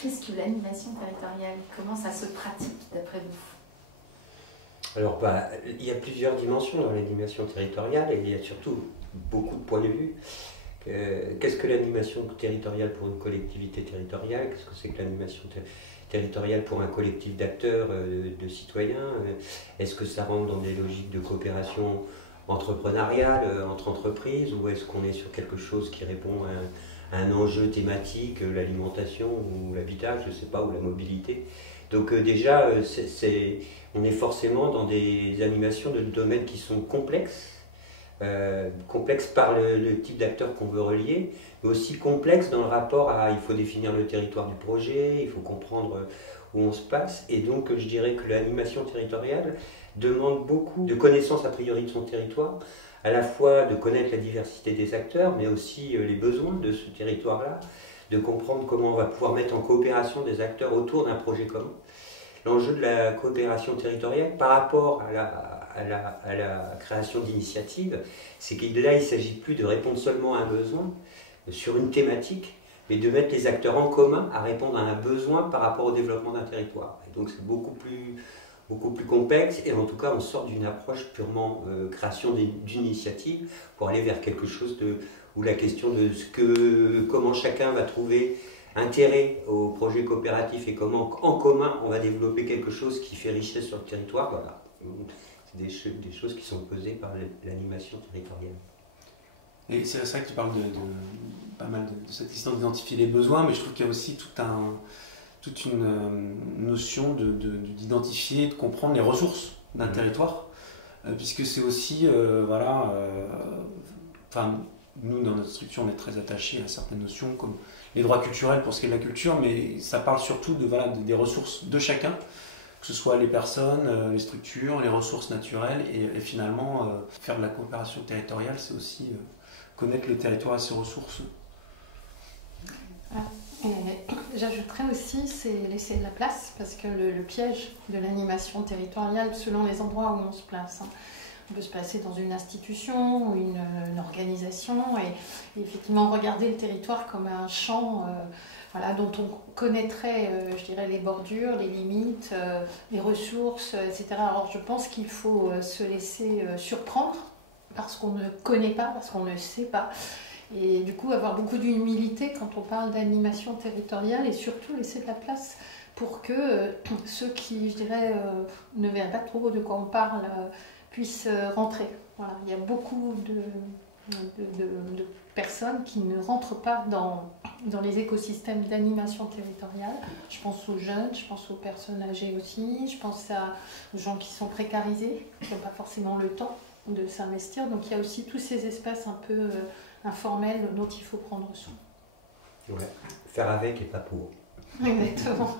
Qu'est-ce que l'animation territoriale? Comment ça se pratique d'après vous? Alors, il y a plusieurs dimensions dans l'animation territoriale et il y a surtout beaucoup de points de vue. Qu'est-ce que l'animation territoriale pour une collectivité territoriale? Qu'est-ce que c'est que l'animation territoriale pour un collectif d'acteurs, de citoyens? Est-ce que ça rentre dans des logiques de coopération entrepreneuriale entre entreprises, ou est-ce qu'on est sur quelque chose qui répond à un enjeu thématique, l'alimentation ou l'habitat, je ne sais pas, ou la mobilité? Donc déjà, on est forcément dans des animations de domaines qui sont complexes, complexes par le type d'acteur qu'on veut relier, mais aussi complexes dans le rapport à, il faut définir le territoire du projet, il faut comprendre où on se passe, et donc je dirais que l'animation territoriale demande beaucoup de connaissances a priori de son territoire, à la fois de connaître la diversité des acteurs, mais aussi les besoins de ce territoire-là, de comprendre comment on va pouvoir mettre en coopération des acteurs autour d'un projet commun. L'enjeu de la coopération territoriale par rapport à la création d'initiatives, c'est que là, il ne s'agit plus de répondre seulement à un besoin sur une thématique, mais de mettre les acteurs en commun à répondre à un besoin par rapport au développement d'un territoire. Et donc c'est beaucoup plus complexe, et en tout cas on sort d'une approche purement création d'initiatives pour aller vers quelque chose où la question de comment chacun va trouver intérêt au projet coopératif et comment en commun on va développer quelque chose qui fait richesse sur le territoire, voilà. C'est des choses qui sont posées par l'animation territoriale. Et c'est vrai que tu parles pas mal de cette question d'identifier les besoins, mais je trouve qu'il y a aussi toute une notion d'identifier, de comprendre les ressources d'un territoire, puisque c'est aussi, nous dans notre structure on est très attachés à certaines notions comme les droits culturels pour ce qui est de la culture, mais ça parle surtout des ressources de chacun, que ce soit les personnes, les structures, les ressources naturelles, et finalement faire de la coopération territoriale, c'est aussi connaître le territoire et ses ressources. J'ajouterais aussi, c'est laisser de la place, parce que le piège de l'animation territoriale, selon les endroits où on se place, on peut se placer dans une institution ou une organisation, et effectivement regarder le territoire comme un champ dont on connaîtrait, je dirais, les bordures, les limites, les ressources, etc. Alors je pense qu'il faut se laisser surprendre parce qu'on ne connaît pas, parce qu'on ne sait pas. Et du coup, avoir beaucoup d'humilité quand on parle d'animation territoriale, et surtout laisser de la place pour que ceux qui, je dirais, ne verraient pas trop de quoi on parle puissent rentrer. Voilà. Il y a beaucoup de personnes qui ne rentrent pas dans les écosystèmes d'animation territoriale. Je pense aux jeunes, je pense aux personnes âgées aussi, je pense aux gens qui sont précarisés, qui n'ont pas forcément le temps de s'investir. Donc il y a aussi tous ces espaces un peu informels dont il faut prendre soin. Ouais. Faire avec et pas pour. Exactement.